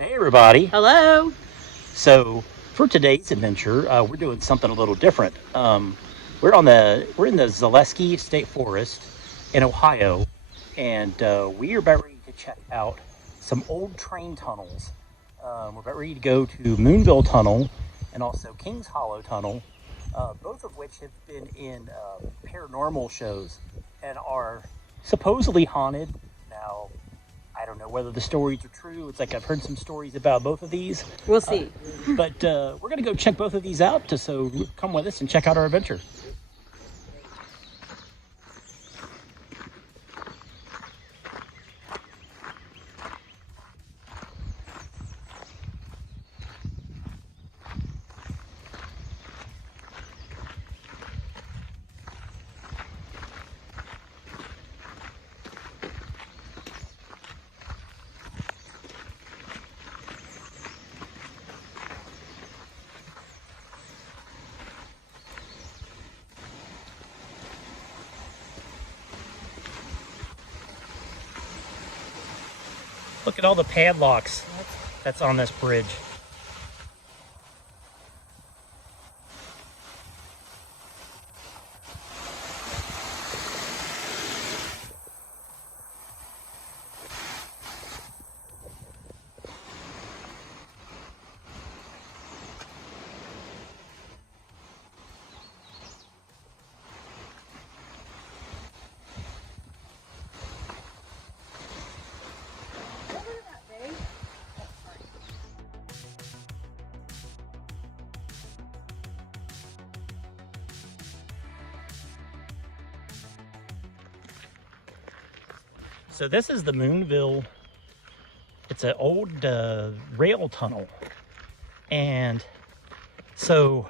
Hey everybody. Hello. So for today's adventure, we're doing something a little different. We're in the Zaleski State Forest in Ohio, and we are about ready to check out some old train tunnels. We're about ready to go to Moonville Tunnel and also Kings Hollow Tunnel, both of which have been in paranormal shows and are supposedly haunted. Now, I don't know whether the stories are true. It's like I've heard some stories about both of these. We'll Uh, see. but we're going to go check both of these out. So come with us and check out our adventure. Look at all the padlocks that's on this bridge. So this is the Moonville. It's an old rail tunnel. And so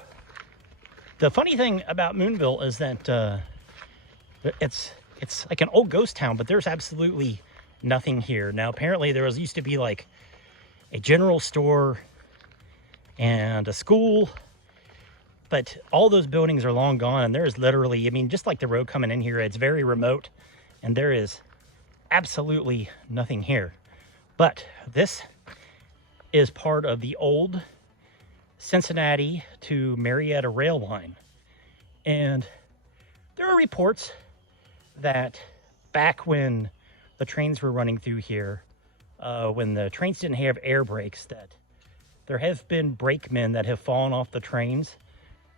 the funny thing about Moonville is that it's like an old ghost town, but there's absolutely nothing here. Now, apparently there used to be like a general store and a school, but all those buildings are long gone, and there's literally, I mean, just like the road coming in here, it's very remote, and there is absolutely nothing here. But this is part of the old Cincinnati to Marietta rail line. And there are reports that back when the trains were running through here, when the trains didn't have air brakes, that there have been brakemen that have fallen off the trains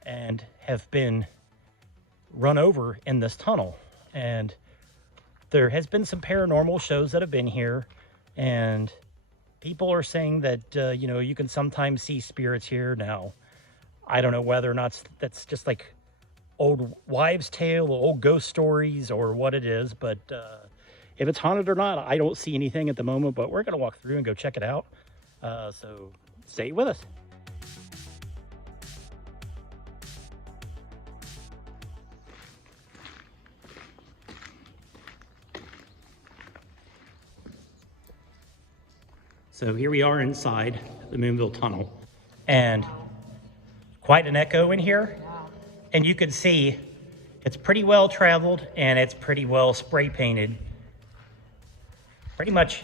and have been run over in this tunnel. And there has been some paranormal shows that have been here, and people are saying that you can sometimes see spirits here. Now, I don't know whether or not that's just like old wives' tale or old ghost stories or what it is, but if it's haunted or not, I don't see anything at the moment. But we're gonna walk through and go check it out. So stay with us. So here we are inside the Moonville Tunnel, and quite an echo in here. And you can see it's pretty well traveled and it's pretty well spray painted. Pretty much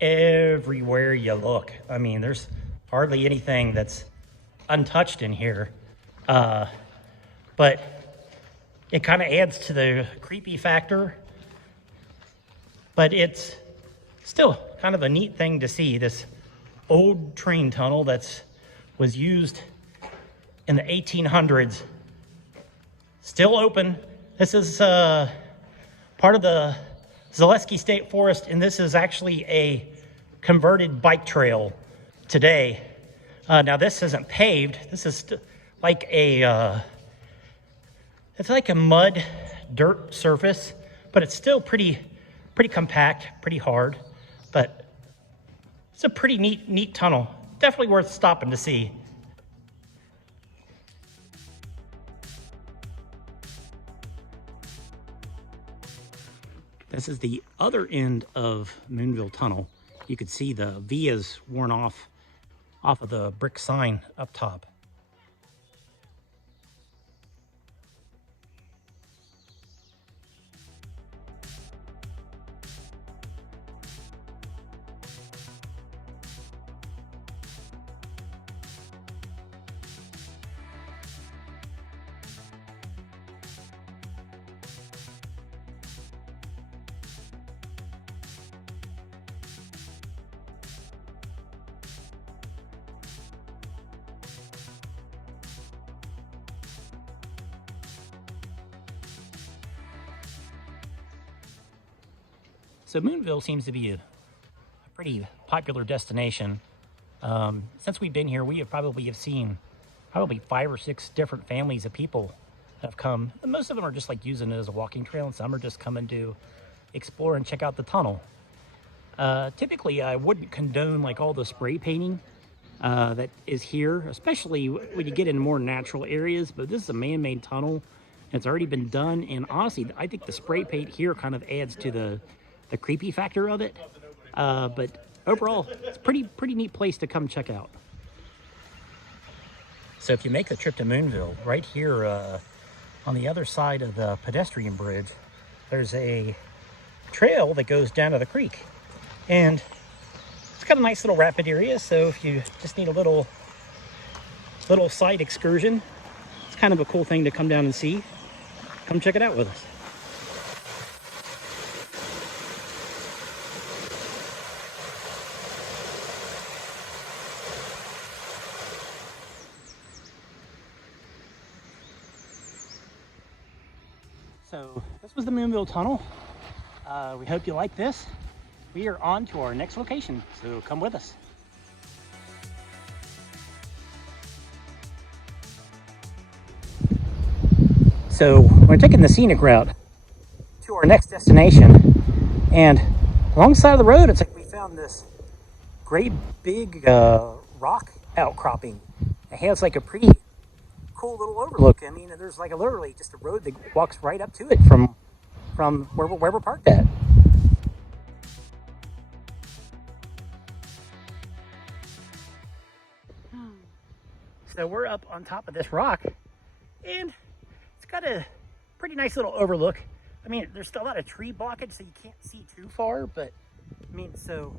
everywhere you look. I mean, there's hardly anything that's untouched in here. But it kind of adds to the creepy factor. But it's still kind of a neat thing to see, this old train tunnel that was used in the 1800s, still open. This is part of the Zaleski State Forest, and this is actually a converted bike trail today. Now this isn't paved. This is like it's like a mud dirt surface, but it's still pretty compact, pretty hard. But it's a pretty neat tunnel. Definitely worth stopping to see. This is the other end of Moonville Tunnel. You can see the V is worn off of the brick sign up top. So Moonville seems to be a pretty popular destination. Since we've been here, we have probably seen 5 or 6 different families of people have come. And most of them are just like using it as a walking trail, and some are just coming to explore and check out the tunnel. Typically, I wouldn't condone like all the spray painting that is here, especially when you get in more natural areas, but this is a man-made tunnel. It's already been done, and honestly, I think the spray paint here kind of adds to the creepy factor of it. But overall, it's a pretty neat place to come check out. So if you make the trip to Moonville, right here on the other side of the pedestrian bridge, there's a trail that goes down to the creek. And it's got a nice little rapid area, so if you just need a little side excursion, it's kind of a cool thing to come down and see. Come check it out with us. So this was the Moonville Tunnel. We hope you like this. We are on to our next location, so come with us. So we're taking the scenic route to our next destination, and alongside of the road, it's like we found this great big rock outcropping. It has like a pretty cool little overlook. I mean, there's like literally just a road that walks right up to it from where we're parked at. So we're up on top of this rock, and it's got a pretty nice little overlook. I mean, there's still a lot of tree blockage, so you can't see too far, but I mean, so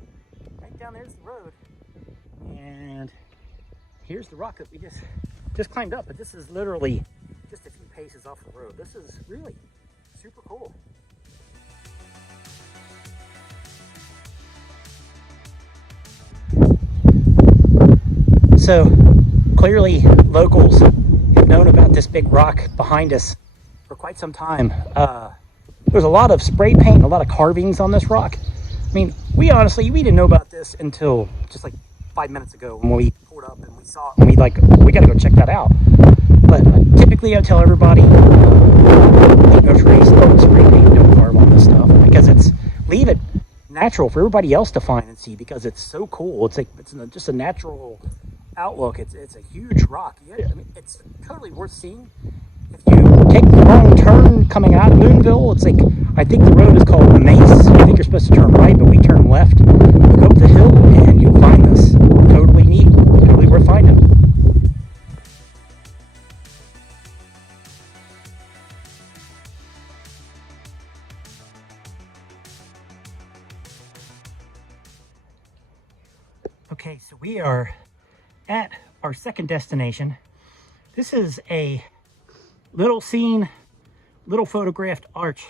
right down there's the road, and here's the rock that we just climbed up. But this is literally just a few paces off the road. This is really super cool. So clearly locals have known about this big rock behind us for quite some time. There's a lot of spray paint, a lot of carvings on this rock. I mean, we didn't know about this until just like 5 minutes ago when we pulled up and we saw it, and we gotta go check that out. But typically I tell everybody, no trees, don't spray paint, don't carve on this stuff, because leave it natural for everybody else to find and see, because it's so cool. It's just a natural outlook. It's a huge rock. Yeah, I mean, it's totally worth seeing. If you take the wrong turn coming out of Moonville, it's like, I think the road is called the Mace. I think you're supposed to turn right, but we turn left. You go up the hill and you'll find this. Totally neat. Totally worth finding. Okay, so we are at our second destination. This is a little photographed arch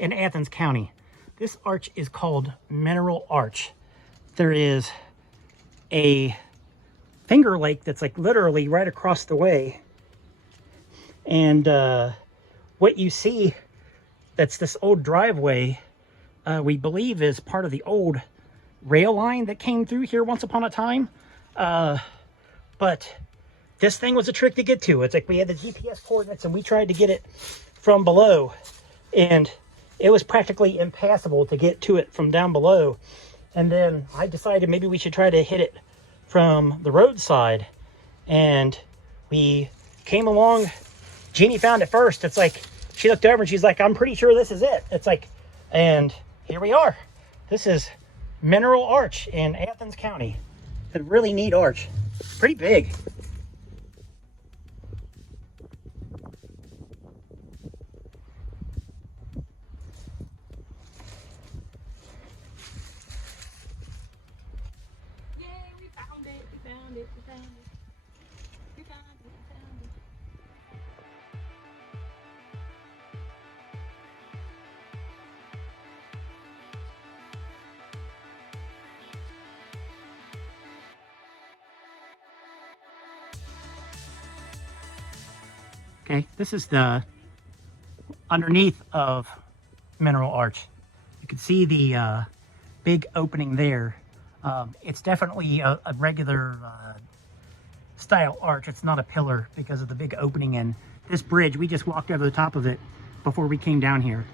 in Athens County. This arch is called Mineral Arch. There is a Finger Lake that's like literally right across the way, and what you see, that's this old driveway, we believe is part of the old rail line that came through here once upon a time. But this thing was a trick to get to. It's like we had the GPS coordinates and we tried to get it from below, and it was practically impassable to get to it from down below. And then I decided maybe we should try to hit it from the roadside, and we came along. Jeannie found it first. It's like, she looked over and she's like, I'm pretty sure this is it. It's like, and here we are. This is Mineral Arch in Athens County. It's a really neat arch. Pretty big. Yay, we found it, we found it, we found it. We found it, we found it. Okay, this is the underneath of Mineral Arch. You can see the big opening there. It's definitely a regular style arch. It's not a pillar because of the big opening. And this bridge, we just walked over the top of it before we came down here.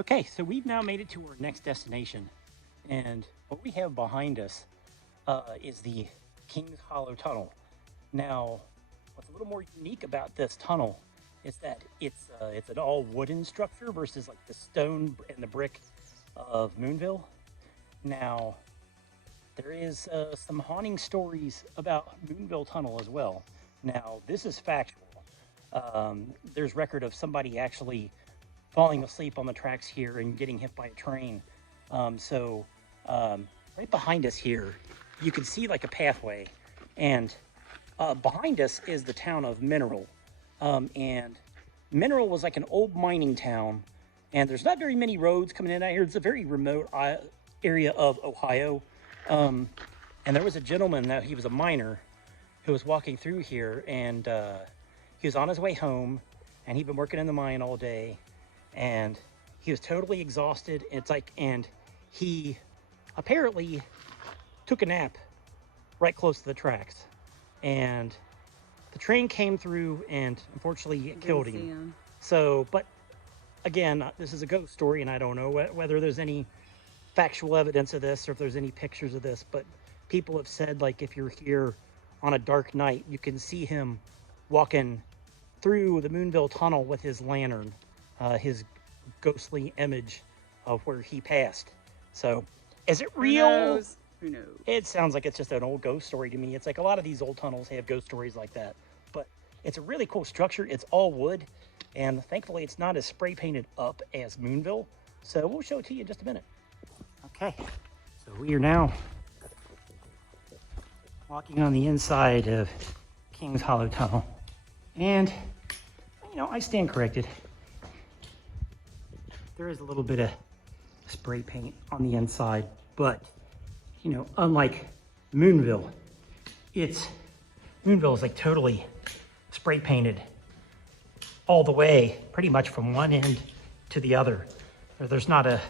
Okay, so we've now made it to our next destination, and what we have behind us is the Kings Hollow Tunnel. Now, what's a little more unique about this tunnel is that it's an all wooden structure versus like the stone and the brick of Moonville. Now, there is some haunting stories about Moonville Tunnel as well. Now, this is factual. There's record of somebody actually falling asleep on the tracks here and getting hit by a train. Right behind us here, you can see like a pathway, and behind us is the town of Mineral. And Mineral was like an old mining town, and there's not very many roads coming in out here. It's a very remote area of Ohio. And there was a gentleman, that he was a miner, who was walking through here, and he was on his way home, and he'd been working in the mine all day, and he was totally exhausted. And he apparently took a nap right close to the tracks, and the train came through and unfortunately it killed him. So, but again, this is a ghost story, and I don't know whether there's any factual evidence of this or if there's any pictures of this, but people have said, like, if you're here on a dark night, you can see him walking through the Moonville Tunnel with his lantern, his ghostly image of where he passed. So, is it real? Who knows? It sounds like it's just an old ghost story to me. It's like a lot of these old tunnels have ghost stories like that. But it's a really cool structure. It's all wood, and thankfully it's not as spray painted up as Moonville. So we'll show it to you in just a minute. Okay, so we are now walking on the inside of Kings Hollow Tunnel. And, you know, I stand corrected. There is a little bit of spray paint on the inside, but, you know, unlike Moonville, Moonville is like totally spray painted all the way, pretty much from one end to the other. There's not a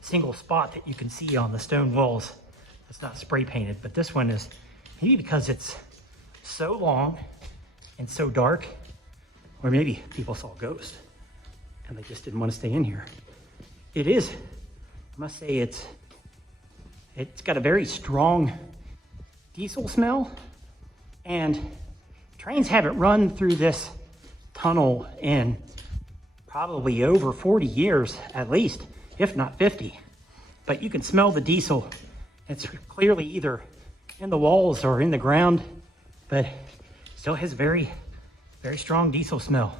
single spot that you can see on the stone walls that's not spray painted, but this one is, maybe because it's so long and so dark, or maybe people saw a ghost and they just didn't want to stay in here. It is, I must say, it's got a very strong diesel smell, and trains haven't run through this tunnel in probably over 40 years at least, if not 50. But you can smell the diesel. It's clearly either in the walls or in the ground, but still has very, very strong diesel smell.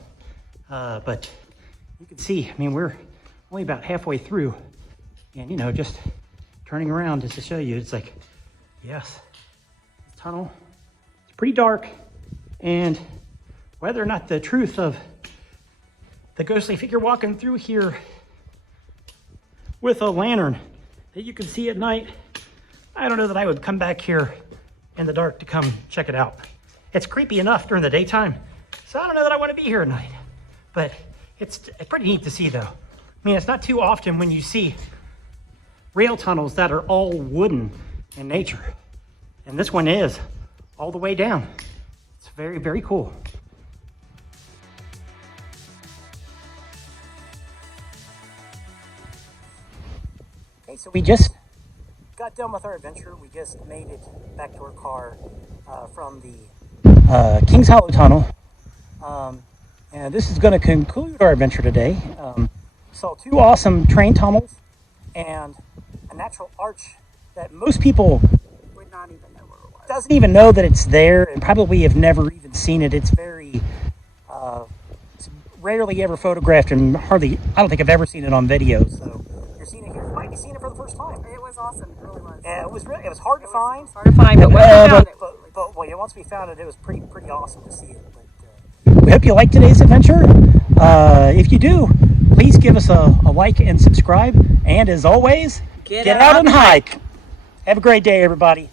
But you can see, I mean, we're only about halfway through, and you know, just turning around just to show you, it's like, yes, this tunnel, it's pretty dark, and whether or not the truth of the ghostly figure walking through here with a lantern that you can see at night, I don't know that I would come back here in the dark to come check it out. It's creepy enough during the daytime, so I don't know that I want to be here at night. But it's pretty neat to see, though. I mean, it's not too often when you see rail tunnels that are all wooden in nature. And this one is all the way down. It's very, very cool. Okay, so we just got done with our adventure. We just made it back to our car from the Kings Hollow Tunnel. And this is going to conclude our adventure today. Saw two awesome train tunnels and a natural arch that most people Would not even know where it was. doesn't even know that it's there, and probably have never even seen it. It's very it's rarely ever photographed, and I don't think I've ever seen it on video. So you're seeing it here. You might be seeing it for the first time. It was awesome. It really was. Yeah, it was hard to find. Hard to find, but once we found it, But well, yeah, once we found it, it was pretty awesome to see it. But we hope you liked today's adventure. If you do, please give us a like and subscribe. And as always, get out and hike. Have a great day, everybody.